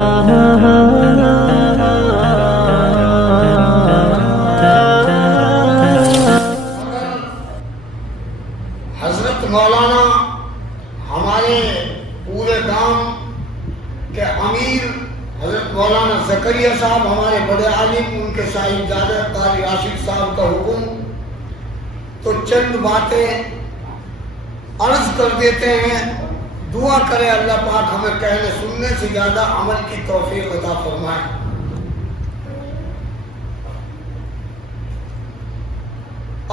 حضرت مولانا ہمارے پورے گاؤں کے امیر حضرت مولانا زکریا صاحب ہمارے بڑے عالم، ان کے صاحبزادہ قاری راشد صاحب کا حکم تو چند باتیں عرض کر دیتے ہیں. دعا کرے اللہ پاک ہمیں کہنے سننے سے زیادہ عمل کی توفیق عطا فرمائے.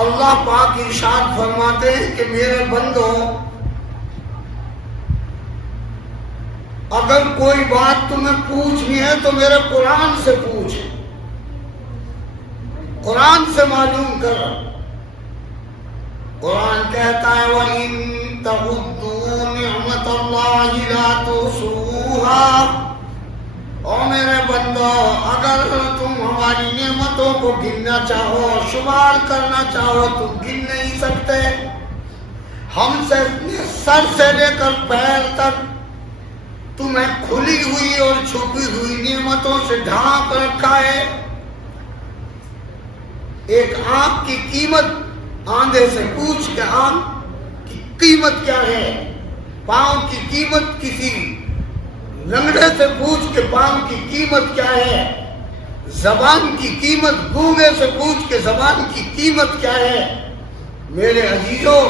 اللہ پاک ارشاد فرماتے ہیں کہ میرے بندو، اگر کوئی بات تمہیں پوچھنی ہے تو میرے قرآن سے پوچھ، قرآن سے معلوم کر. قرآن کہتا ہے وَإِن تَعُدُّوا نِعْمَتَ اللَّهِ لَا تُحْصُوهَا. او میرے بندو، اگر تم ہماری نعمتوں کو گننا چاہو، شمار کرنا چاہو، تم گن نہیں سکتے. ہم سے سر سے لے کر پیر تک تمہیں کھلی ہوئی اور چھپی ہوئی نعمتوں سے ڈھانپ رکھا ہے. ایک آنکھ کی قیمت آندھے سے پوچھ کہ آنکھ کی قیمت کیا ہے، پاؤں کی قیمت کسی لنگڑے سے پوچھ کہ پاؤں کی قیمت کیا ہے، زبان کی قیمت گونگے سے پوچھ کہ زبان کی قیمت کیا ہے. میرے عزیزوں،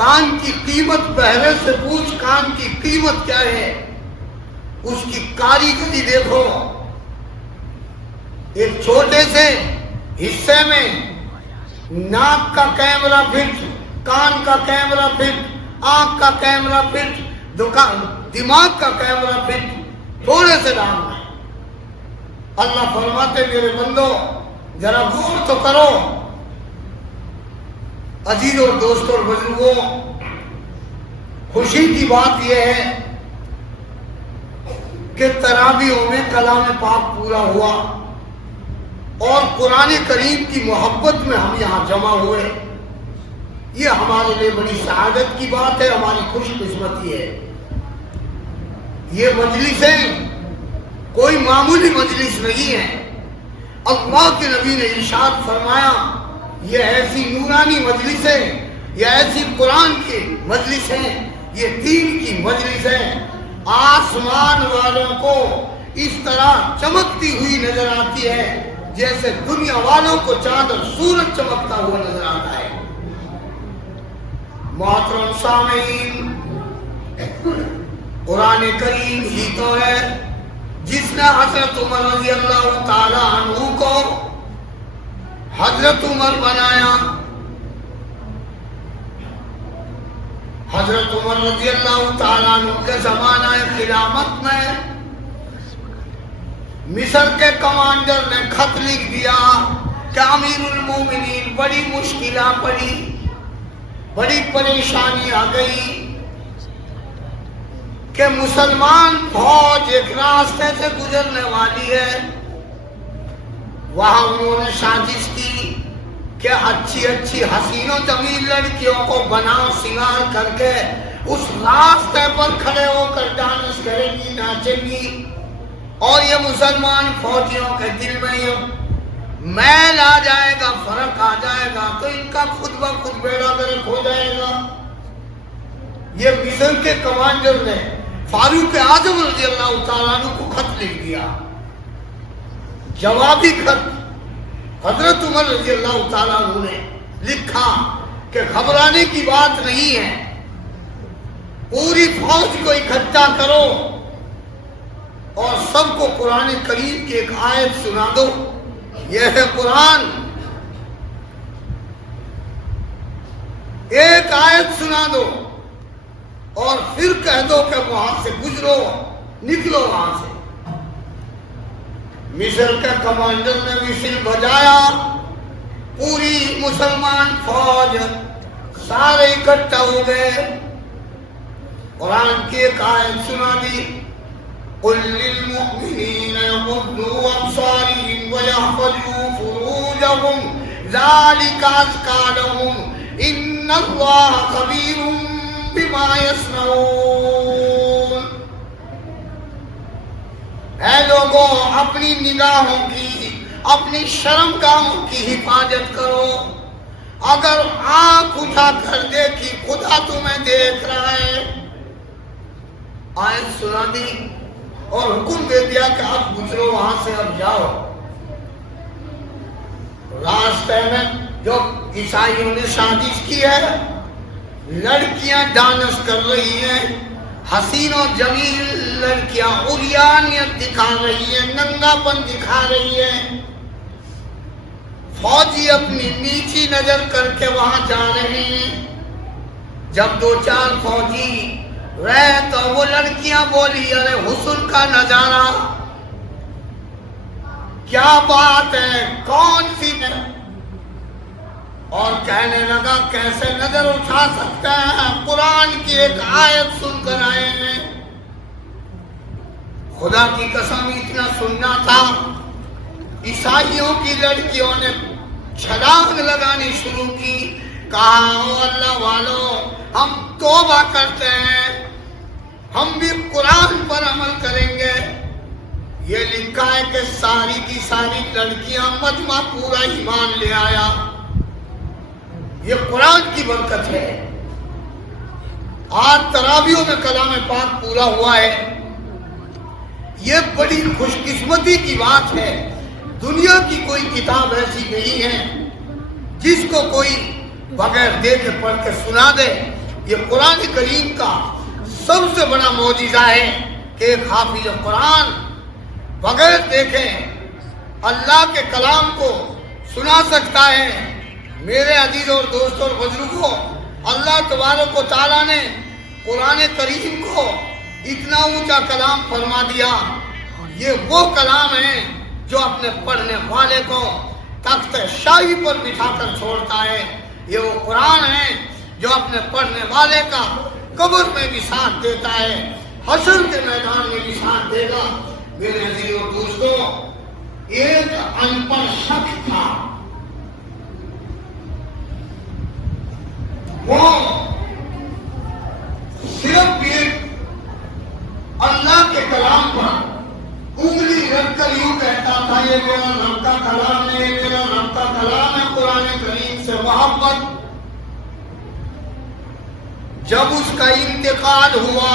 کان کی قیمت بہرے سے پوچھ کان کی قیمت کیا ہے. اس کی کاریگری دیکھو. ایک چھوٹے سے حصے میں ناک کا کیمرہ فٹ، کان کا کیمرہ فٹ، آنکھ کا کیمرہ فٹ، دماغ کا کیمرہ فٹ تھوڑے سے دام ہے. اللہ فرماتے میرے بندو ذرا غور تو کرو. عزیزوں، دوستوں اور بزرگوں، خوشی کی بات یہ ہے کہ تراویحوں میں کلام پاک پورا ہوا اور قرآن کریم کی محبت میں ہم یہاں جمع ہوئے. یہ ہمارے لیے بڑی سعادت کی بات ہے، ہماری خوش قسمتی ہے. یہ مجلسیں کوئی معمولی مجلس نہیں ہے. اللہ کے نبی نے ارشاد فرمایا یہ ایسی نورانی مجلسیں، یہ ایسی قرآن کی مجلسیں، یہ دین کی مجلسیں آسمان والوں کو اس طرح چمکتی ہوئی نظر آتی ہے جیسے دنیا والوں کو چاند اور سورج چمکتا ہوا نظر آتا ہے. محترم سامعین، قرآن کریم ہی تو ہے جس نے حضرت عمر رضی اللہ تعالی عنہ کو حضرت عمر بنایا. حضرت عمر رضی اللہ تعالی عنہ کے زمانہ خلافت میں مصر کے کمانڈر نے خط لکھ دیا کہ امیر المومنین بڑی مشکلات پڑی، بڑی پریشانی آ گئی کہ مسلمان فوج ایک راستے سے گزرنے والی ہے. وہاں انہوں نے سازش کی کہ اچھی اچھی حسین و جمیل لڑکیوں کو بنا سنگار کر کے اس راستے پر کھڑے ہو کر ڈانس کریں گی، ناچیں گی، اور یہ مسلمان فوجیوں کے دل میں یہ میل آ جائے گا، فرق آ جائے گا تو ان کا خود بخود بیڑا غرق ہو جائے گا. یہ مصر کے کمانڈر نے فاروق اعظم رضی اللہ تعالیٰ عنہ کو خط لکھ دیا، جوابی خط. حضرت عمر رضی اللہ تعالیٰ عنہ نے لکھا کہ گھبرانے کی بات نہیں ہے، پوری فوج کو اکٹھا کرو اور سب کو قرآن کریم کی ایک آیت سنا دو. یہ ہے قرآن، ایک آیت سنا دو اور پھر کہہ دو کہ وہاں سے گزرو، نکلو وہاں سے. مصر کے کمانڈر نے وشل بجایا، پوری مسلمان فوج سارے اکٹھا ہو گئے، قرآن کی ایک آیت سنا دی قل للمؤمنین یغضوا ابصارهم ويحفظوا فروجهم ذلك ازکی لهم ان اللہ خبیر بما یصنعون. اے لوگوں اپنی نگاہوں کی اپنی شرمگاہوں کی حفاظت کرو. اگر آنکھ اٹھا کر دیکھی خدا تمہیں دیکھ رہا ہے. آیت سنا دی اور حکم دے دیا کہ اب گزرو وہاں سے, اب جاؤ. راستے میں جو عیسائیوں نے سازش کی ہے, لڑکیاں ڈانس کر رہی ہیں, حسین و جمیل لڑکیاں عریانیت دکھا رہی ہیں, ننگا پن دکھا رہی ہیں. فوجی اپنی نیچی نظر کر کے وہاں جا رہے ہیں. جب دو چار فوجی رہے تو وہ لڑکیاں بولی ارے حسن کا نظارہ, کیا بات ہے, کون سی ہے, اور کہنے لگا کیسے نظر اٹھا سکتے ہیں, قرآن کی ایک آیت سن کر آئے ہیں. خدا کی قسم اتنا سننا تھا. عیسائیوں کی لڑکیوں نے چھلانگ لگانی شروع کی. کہا او اللہ والو ہم توبہ کرتے ہیں, ہم بھی قرآن پر عمل کریں گے. یہ لکھا ہے کہ ساری کی ساری لڑکیاں مجمع پورا ایمان لے آیا. یہ قرآن کی برکت ہے. آج تراویحوں میں کلام پاک پورا ہوا ہے. یہ بڑی خوش قسمتی کی بات ہے. دنیا کی کوئی کتاب ایسی نہیں ہے جس کو کوئی بغیر دیکھے پڑھ کے سنا دے. یہ قرآن کریم کا سب سے بڑا معجزہ ہے کہ ایک حافظ قرآن بغیر دیکھے اللہ کے کلام کو سنا سکتا ہے. میرے عزیز اور دوستوں اور بزرگوں, اللہ تبارک و تعالیٰ نے قرآن کریم کو اتنا اونچا کلام فرما دیا. یہ وہ کلام ہے جو اپنے پڑھنے والے کو تخت شاہی پر بٹھا کر چھوڑتا ہے. یہ وہ قرآن ہے جو اپنے پڑھنے والے کا قبر میں بھی ساتھ دیتا ہے, حشر کے میدان میں بھی ساتھ دے گا. میرے عزیز اور دوستوں, ایک ان پڑھ شخص تھا, وہ صرف ایک اللہ کے کلام پر انگلی رکھ کر یوں کہتا تھا یہ میرا رب کا کلام ہے, یہ میرا رب کا کلام ہے. قرآن کریم سے محبت. جب اس کا انتقال ہوا,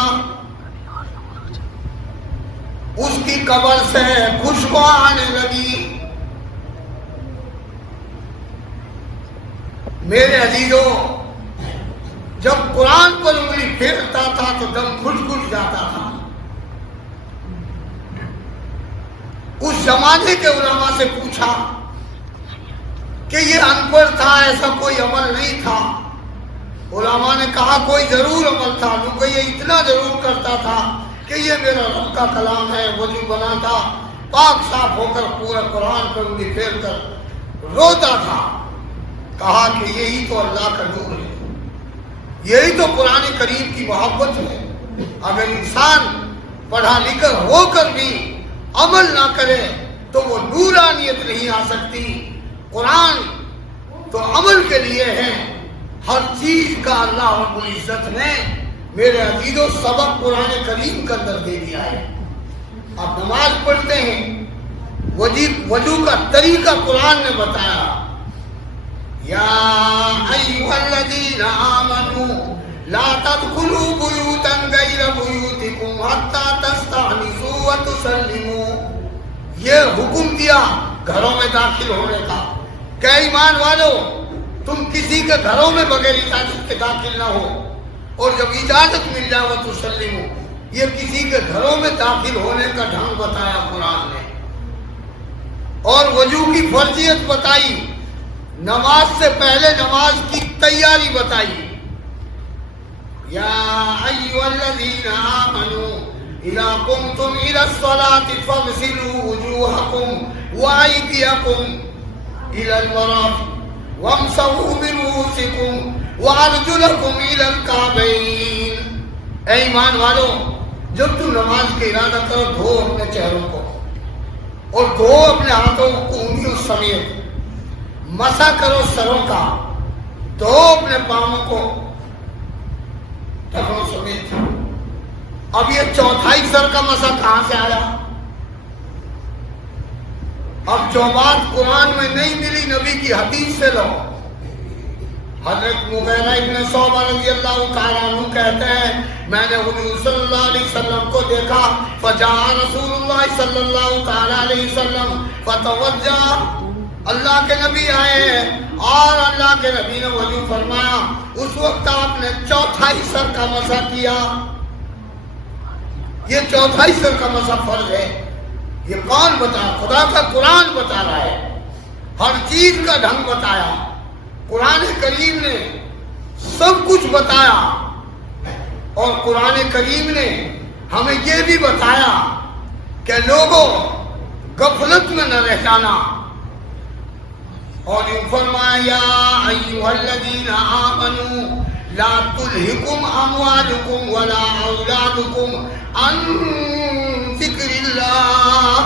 اس کی قبر سے خوشبو آنے لگی. میرے عزیزوں, جب قرآن پر انگلی پھیرتا تھا تو دم گھٹ گھٹ جاتا تھا. اس زمانے کے علماء سے پوچھا کہ یہ ان پڑھ تھا, ایسا کوئی عمل نہیں تھا. علماء نے کہا کوئی ضرور عمل تھا, کیونکہ یہ اتنا ضرور کرتا تھا کہ یہ میرا رب کا کلام ہے. وضو بناتا, پاک صاف ہو کر پورا قرآن پر انگلی پھیر کر روتا تھا. کہا کہ یہی تو اللہ کا نور ہے, یہی تو قرآن کریم کی محبت ہے. اگر انسان پڑھا لکھا ہو کر بھی عمل نہ کرے تو وہ نورانیت نہیں آ سکتی. قرآن تو عمل کے لیے ہے. ہر چیز کا اللہ رب العزت نے میرے عزیزوں سبق قرآن کریم کا اندر دے دیا ہے. آپ نماز پڑھتے ہیں, وضو کا طریقہ قرآن نے بتایا. یا ایھا الذین آمنوا لا تدخلوا بیوتا غیر بیوتکم حتی تستأنسوا وتسلموا. یہ حکم دیا گھروں میں داخل ہونے کا کہ ایمان والو تم کسی کے گھروں میں بغیر اجازت کے داخل نہ ہو, اور جب اجازت مل جائے وتسلموا, یہ کسی کے گھروں میں داخل ہونے کا ڈھنگ بتایا قرآن نے. اور وضو کی فرضیت بتائی, نماز سے پہلے نماز کی تیاری بتائی. یا ایھا الذین آمنوا اذا قمتم الى الصلاة فاغسلوا وجوہکم وایدیکم الى المرافق وامسحوا برؤوسکم وارجلکم الى الکعبین. اے ایمان والو, جب تم نماز کا ارادہ کرو دھو اپنے چہروں کو اور دھو اپنے ہاتھوں کو انگلیوں سمیت, مسح کرو سروں کا, دھو اپنے پاؤں کو ٹخنوں سمیت. اب یہ چوتھائی سر کا مسح کہاں سے آیا؟ اب جو بات قرآن میں نہیں ملی نبی کی حدیث سے لو. حضرت مغیرہ ابن شعبہ رضی اللہ تعالیٰ عنہ کہتے ہیں میں نے حضور صلی اللہ علیہ وسلم کو دیکھا فجاء رسول اللہ صلی اللہ تعالیٰ علیہ وسلم فتوجہ. اللہ کے نبی آئے ہیں اور اللہ کے نبی نے وضو فرمایا. اس وقت آپ نے چوتھائی سر کا مسح کیا. یہ چوتھائی سر کا مسح فرض ہے. یہ کون بتا؟ خدا کا قرآن بتا رہا ہے. ہر چیز کا ڈھنگ بتایا. قرآن کریم نے سب کچھ بتایا اور قرآن کریم نے ہمیں یہ بھی بتایا کہ لوگوں غفلت میں نہ رہ جانا. اور یوں فرمایا یا ایھا الذین آمنوا لا تلہکم اموالکم ولا اولادکم عن ذکر اللہ.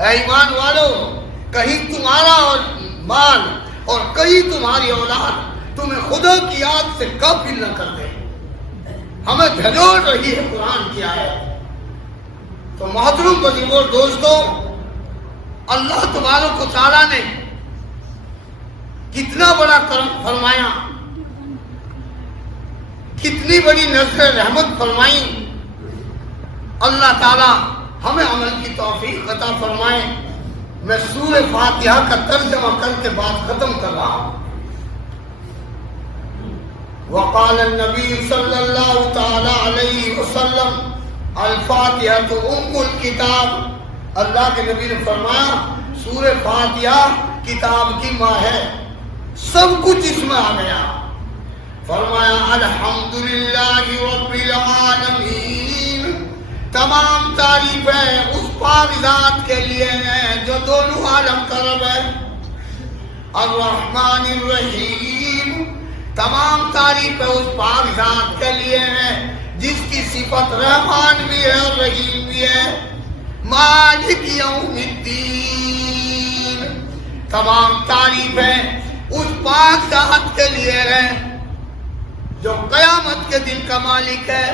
اے ایمان والو، کہیں تمہارا اور مال اور کہیں تمہاری اولاد تمہیں خدا کی یاد سے غافل نہ کر دے. ہمیں جھنجھوڑ رہی ہے قرآن کی آیت. تو محترم بزرگوں دوستو، اللہ تبارک و تعالیٰ نے کتنا بڑا کرم فرمایا، کتنی بڑی نظر رحمت فرمائی. اللہ تعالیٰ ہمیں عمل کی توفیق عطا فرمائے. میں سورہ فاتحہ کا ترجمہ کر کے بات ختم کر رہا ہوں. وقال النبی صلی اللہ تعالی علیہ وسلم الفاتحہ ام الکتاب. اللہ کے نبی نے فرمایا سورہ فاتحہ کتاب کی ماں ہے. سب کچھ اس میں آ گیا. فرمایا الحمدللہ رب العالمین. تمام تعریفیں اس پاک ذات کے لیے ہیں جو دونوں عالم کا رب ہے. الرحمن الرحیم. تمام تعریفیں اس پاک ذات کے لیے ہیں جس کی صفت رحمان بھی ہے اور رحیم بھی ہے. مالک یوم الدین. تمام تعریفیں اس پاک ذات کے لیے ہیں جو قیامت کے دن کا مالک ہے.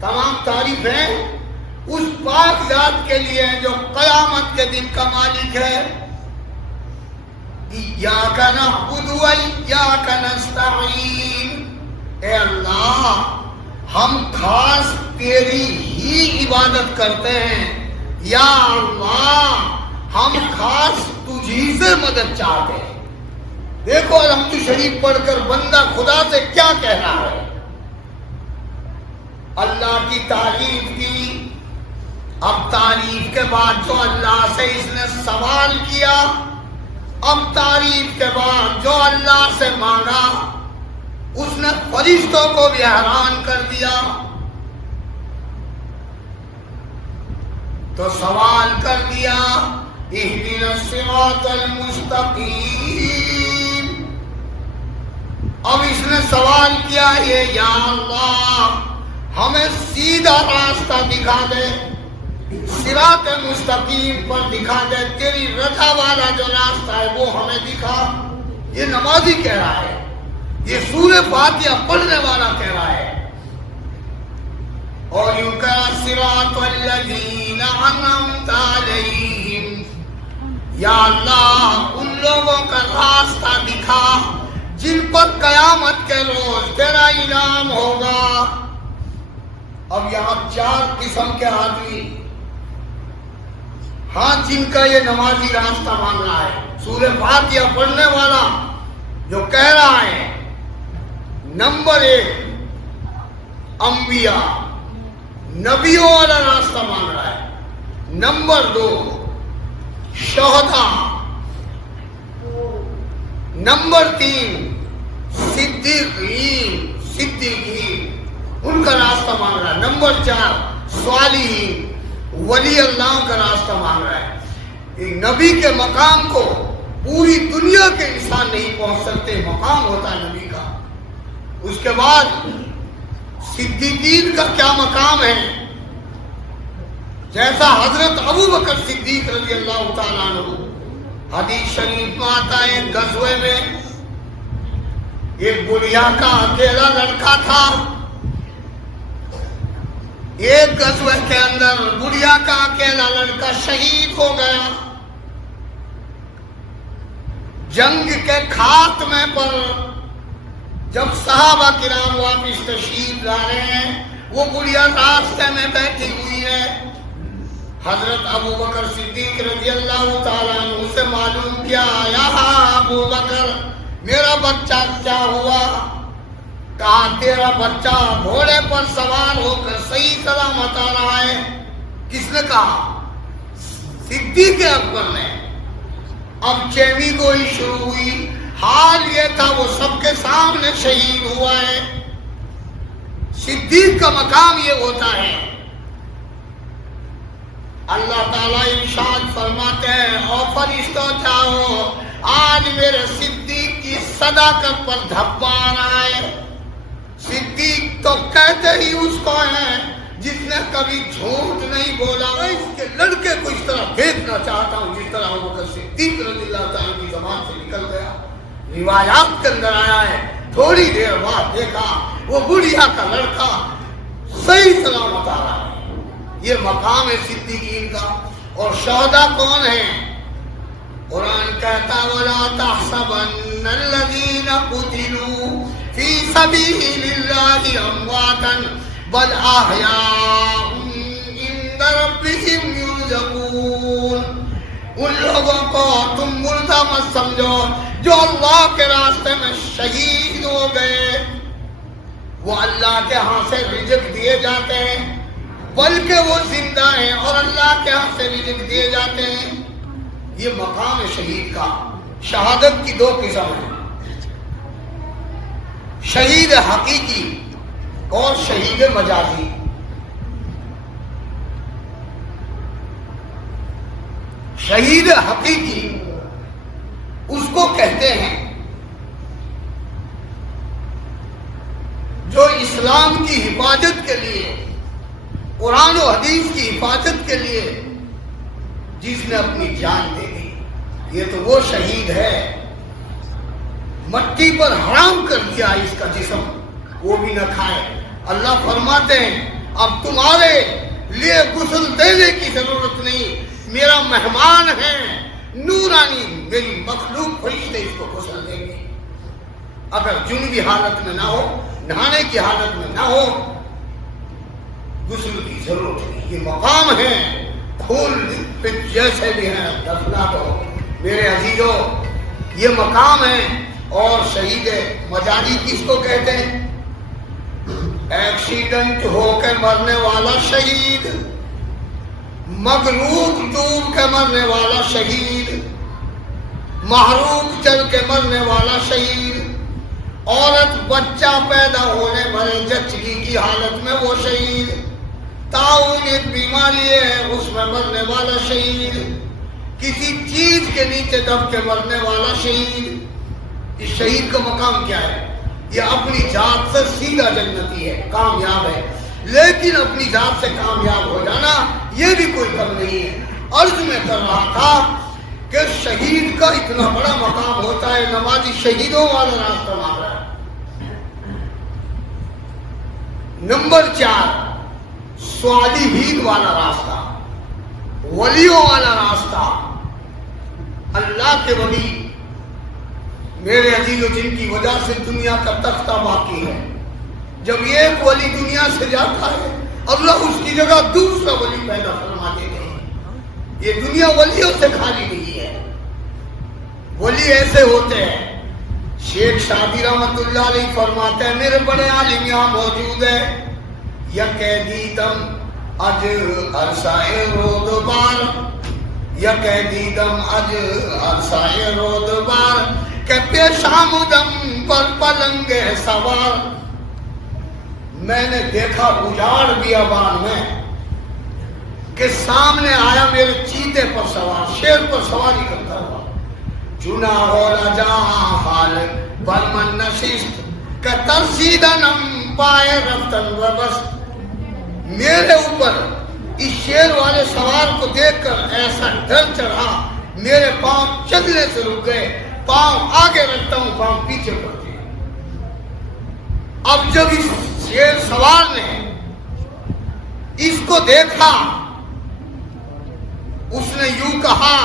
تمام تعریفیں اس پاک ذات کے لیے ہیں جو قیامت کے دن کا مالک ہے. ایاک نعبد و ایاک نستعین. اے اللہ، ہم خاص تیری ہی عبادت کرتے ہیں. یا اللہ، ہم خاص تجھی سے مدد چاہتے ہیں. دیکھو الحمد شریف پڑھ کر بندہ خدا سے کیا کہہ رہا ہے. اللہ کی تعریف کی. اب تعریف کے بعد جو اللہ سے اس نے سوال کیا، اب تعریف کے بعد جو اللہ سے مانگا، اس نے فرشتوں کو بھی حیران کر دیا. تو سوال کر دیا اہدنا الصراط المستقیم. اب اس نے سوال کیا یہ یا اللہ ہمیں سیدھا راستہ دکھا دے، صراط مستقیم پر دکھا دے، تیری رضا والا جو راستہ ہے وہ ہمیں دکھا. یہ نمازی کہہ رہا ہے، یہ سورہ فاتحہ پڑھنے والا کہہ رہا ہے. اور یوں کہا صراط الذین انعمت علیہم. یا اللہ ان لوگوں کا راستہ دکھا جن پر قیامت کے روز تیرا انعام ہوگا. اب یہاں 4 قسم کے آدمی ہاں جن کا یہ نمازی راستہ مانگ رہا ہے. سورہ فاتحہ پڑھنے والا جو کہہ رہا ہے نمبر 1 انبیاء، نبیوں والا راستہ مانگ رہا ہے. نمبر 2 شہداء. نمبر 3 صدیقین، ان کا راستہ مانگ رہا ہے. نمبر 4 صالحین، ولی اللہ کا راستہ مانگ رہا ہے. ایک نبی کے مقام کو پوری دنیا کے انسان نہیں پہنچ سکتے. مقام ہوتا ہے نبی کا. اس کے بعد صدیقین کا کیا مقام ہے؟ جیسا حضرت ابو بکر صدیق رضی اللہ تعالیٰ عنہ، حدیث شریف میں آتا ہے غزوے میں ایک بڑھیا کا اکیلا لڑکا تھا. ایک غزوے کے اندر بڑھیا کا اکیلا لڑکا شہید ہو گیا. جنگ کے خاتمے پر جب صحابہ کرام واپس تشریف لا رہے ہیں، وہ بڑھیا راستے میں بیٹھی ہوئی ہے. حضرت ابو بکر صدیق رضی اللہ تعالیٰ عنہ سے معلوم کیا، یا ابو بکر میرا بچہ کیا ہوا؟ کہا تیرا بچہ گھوڑے پر سوار ہو کر صحیح سلامت آ رہا ہے. کس نے کہا؟ صدیق اکبر نے. اب چیمی گوئی شروع ہوئی. حال یہ تھا وہ سب کے سامنے شہید ہوا ہے. صدیق کا مقام یہ ہوتا ہے. اللہ تعالیٰ ارشاد فرماتے ہیں، او فرشتوں جاؤ، آج میرے صدیق کی صداقت پر دھبا آ رہا ہے. صدیق تو کہتے ہی اس کو ہیں جس نے کبھی جھوٹ نہیں بولا. میں اس کے لڑکے کو اس طرح دیکھنا چاہتا ہوں جس طرح ابو بکر صدیق رضی اللہ تعالیٰ کی زبان سے نکل گیا. روایات کے اندر آیا ہے، تھوڑی دیر بعد دیکھا وہ بڑھیا کا لڑکا صحیح سلامت آ رہا ہے. یہ مقام ہے صدیقین کا. اور شہداء کون ہیں؟ قرآن کہتا وَلَا تَحْسَبَنَّ الَّذِينَ قُتِلُوا فِي سَبِيلِ اللَّهِ أَمْوَاتًا بَلْ أَحْيَاءٌ عِندَ رَبِّهِمْ يُرْزَقُونَ. ان لوگوں کو تم مردہ مت سمجھو جو اللہ کے راستے میں شہید ہو گئے. وہ اللہ کے ہاں سے رزق دیے جاتے ہیں، بلکہ وہ زندہ ہیں اور اللہ کے ہاں سے رزق دیے جاتے ہیں. یہ مقام ہے شہید کا. شہادت کی دو قسم ہیں، شہید حقیقی اور شہید مجازی. شہید حقیقی اس کو کہتے ہیں جو اسلام کی حفاظت کے لیے، قرآن و حدیث کی حفاظت کے لیے جس نے اپنی جان دے دی. یہ تو وہ شہید ہے، مٹی پر حرام کر دیا اس کا جسم، وہ بھی نہ کھائے. اللہ فرماتے ہیں اب تمہارے لیے غسل دینے کی ضرورت نہیں، میرا مہمان ہے نورانی، میری مخلوق فرشتے اس کو غسل دیں گے. اگر جنبی حالت میں نہ ہو، نہانے کی حالت میں نہ ہو، غسل کی ضرورت نہیں. یہ مقام ہے. خون جیسے بھی ہیں دفنا دو. میرے عزیزو یہ مقام ہے. اور شہید مجازی کس کو کہتے ہیں؟ ایکسیڈنٹ ہو کے مرنے والا شہید، مغلوب ڈوب کے مرنے والا شہید، محروق چل کے مرنے والا شہید، عورت بچہ پیدا ہونے بھرے زچگی کی حالت میں وہ شہید، طاعون ایک بیماری ہے اس میں مرنے والا شہید، کسی چیز کے نیچے دب کے مرنے والا شہید. اس شہید کا مقام کیا ہے؟ یہ اپنی ذات سے سیدھا جنتی ہے، کامیاب ہے. لیکن اپنی ذات سے کامیاب ہو جانا یہ بھی کوئی کم نہیں ہے. عرض میں کر رہا تھا کہ شہید کا اتنا بڑا مقام ہوتا ہے. نمازی شہیدوں والا راستہ مانگ رہا ہے. نمبر 4 صالحین والا راستہ، ولیوں والا راستہ. اللہ کے ولی میرے عزیزو جن کی وجہ سے دنیا کا تختہ باقی ہے. جب ایک ولی دنیا سے جاتا ہے اللہ اس کی جگہ دوسرا ولی پیدا فرما دیتے ہیں. یہ دنیا ولیوں سے خالی نہیں ہے. ولی ایسے ہوتے ہیں. شیخ شادی رحمت اللہ علیہ فرماتے ہیں میرے بڑے عالم یہاں موجود ہے. یک دیدم اج عرصۂ رودبار، یک دیدم اج عرصۂ رودبار، کہ پیش آمدم پر پلنگ سوار. میں نے دیکھا اجاڑ بیابان میں کہ سامنے آیا میرے چیتے پر سوار، شیر پر سواری کرتا ہوا. چنا ہو رجا حال برمن نشست، کہ ترسیدنم پائے رفتن و بست. میرے اوپر اس شیر والے سوار کو دیکھ کر ایسا ڈر چڑھا میرے پاؤں چلنے سے رک گئے. پاؤں آگے رکھتا ہوں پاؤں پیچھے پڑتے ہیں. اب جب اس شیر سوار نے اس کو دیکھا اس نے یوں کہا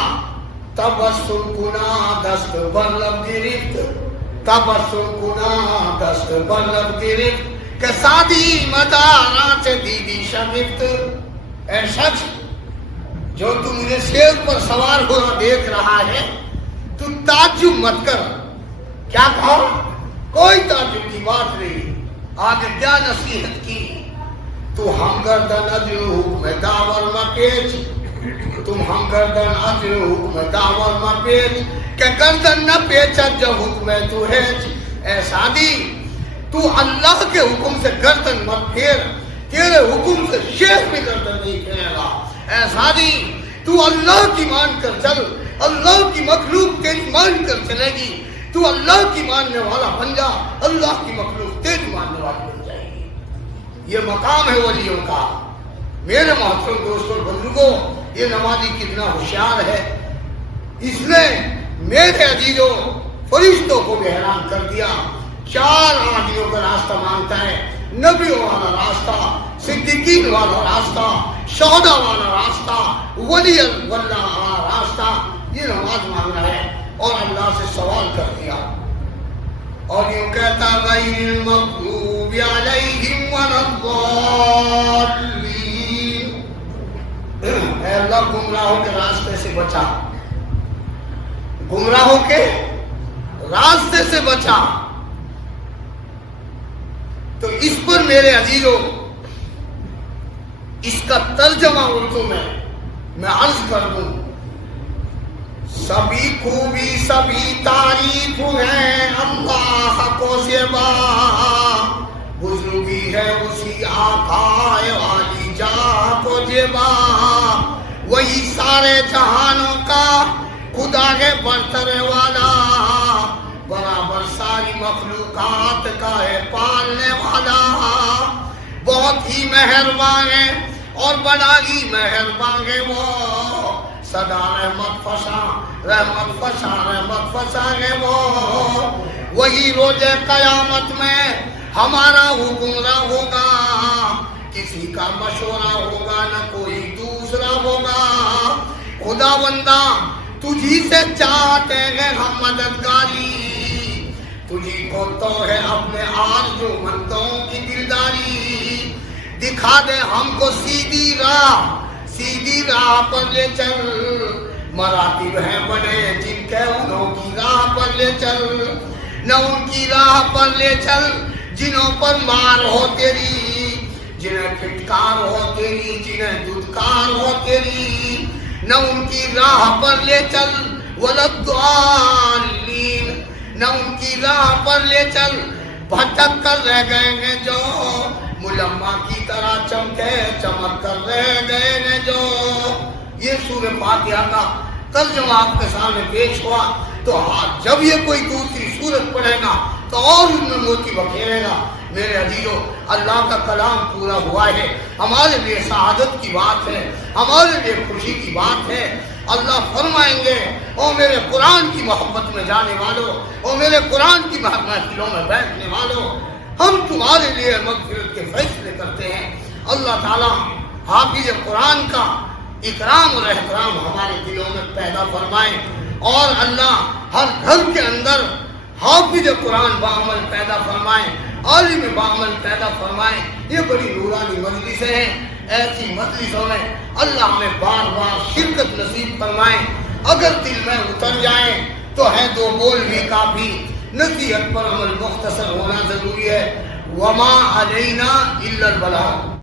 تبسم کنا دست بر لب گرفت، تبسم کنا دست بر لب گرفت کہ سادی مدارات دیدی شگفت. اے شخص جو تو مجھے شیر پر سوار ہوا دیکھ رہا ہے، تو تعجب مت کر. کیا کہا؟ کوئی تعجب کی بات نہیں. آگے کیا نصیحت کی؟ تو ہم گردن اجر حکم داور مپیچ، تم ہم گردن اجر حکم داور مپیچ کہ گردن نہ پیچت جب حکم تو ہے. اے سادی تو اللہ کے حکم سے گردن مت پھیر، تیرے حکم سے شیخ بھی گردن نہیں پھیرے گا. اے سادی تو اللہ کی مان کر چل، اللہ کی مخلوق تیری مان کر چلے گی. تو اللہ کی ماننے والا بن جا، اللہ کی مخلوق تیری ماننے والی بن جائے گی. یہ مقام ہے ولیوں کا. میرے محترم دوستوں بزرگوں، یہ نمازی کتنا ہوشیار ہے. اس نے میرے عزیزوں فرشتوں کو بھی حیران کر دیا. 4 آدمیوں کا راستہ مانگتا ہے، نبیوں والا راستہ، صدیقین والا راستہ، شہداء والا راستہ، ولی اللہ والا راستہ. یہ نماز مانگنا ہے اور اللہ سے سوال کر دیا. اور یوں کہتا غیر المغضوب علیہم ولا الضالین. اے اللہ گمراہوں کے راستے سے بچا، گمراہوں کے راستے سے بچا. تو اس پر میرے عزیزوں اس کا ترجمہ اردو میں عرض کر دوں. سبھی خوبی سبھی تعریف ہے اللہ کو زیبا، بزرگی ہے اسی آقا والی جا کو زیبا. وہی سارے جہانوں کا خدا ہے برتر والا، برابر ساری مخلوقات کا ہے پالنے والا. بہت ہی مہربان ہے اور بڑا ہی مہربان ہے وہ، سدا رحمت فشاں رحمت فشاں رحمت فشاں ہے وہ. وہی روز قیامت میں ہمارا حکمراں ہوگا، کسی کا مشورہ ہوگا نہ کوئی دوسرا ہوگا. خدا بندہ تجھی سے چاہتے ہیں ہم مددگاری، تجھی کو تو ہے اپنے آرزو مندوں کی دلداری. دکھا دے ہم کو سیدھی راہ، سیدھی راہ پر لے چل. مراتب ہیں بڑے جن کے انہوں کی راہ پر لے چل، نہ ان کی راہ پر لے چل جنہوں پر مار ہو تیری، جنہیں پھٹکار ہو تیری، جنہیں دھتکار ہو تیری. نہ ان کی راہ پر لے چل ولا الضالین، نہ ان کی راہ پر لے چل بھٹک کر رہ گئے ہیں جو، ملمہ کی طرح چمکے چمک کر رہ گئے ہیں جو. یہ سورہ فاتحہ کا ترجمہ آپ کے سامنے پیش ہوا. تو جب یہ کوئی دوسری سورت پڑھے گا تو اور ان میں موتی بکھیرے گا. میرے عزیزوں اللہ کا کلام پورا ہوا ہے، ہمارے لیے سعادت کی بات ہے، ہمارے لیے خوشی کی بات ہے. اللہ فرمائیں گے او میرے قرآن کی محبت میں جانے والوں، او میرے قرآن کی محفلوں میں بیٹھنے والوں، ہم تمہارے لیے مغفرت کے فیصلے کرتے ہیں. اللہ تعالیٰ حافظ قرآن کا اکرام اور احترام ہمارے دلوں میں پیدا فرمائے، اور اللہ ہر گھر کے اندر حافظ قرآن بعمل پیدا فرمائے، عالم بعمل پیدا فرمائے. یہ بڑی نورانی مجلسیں ہیں. ایسی مجلسوں میں اللہ ہمیں بار بار شرکت نصیب فرمائے. اگر دل میں اتر جائیں تو ہے 2 بول بھی کافی. نصیحت پر عمل مختصر ہونا ضروری ہے. وما علینا الا البلاغ.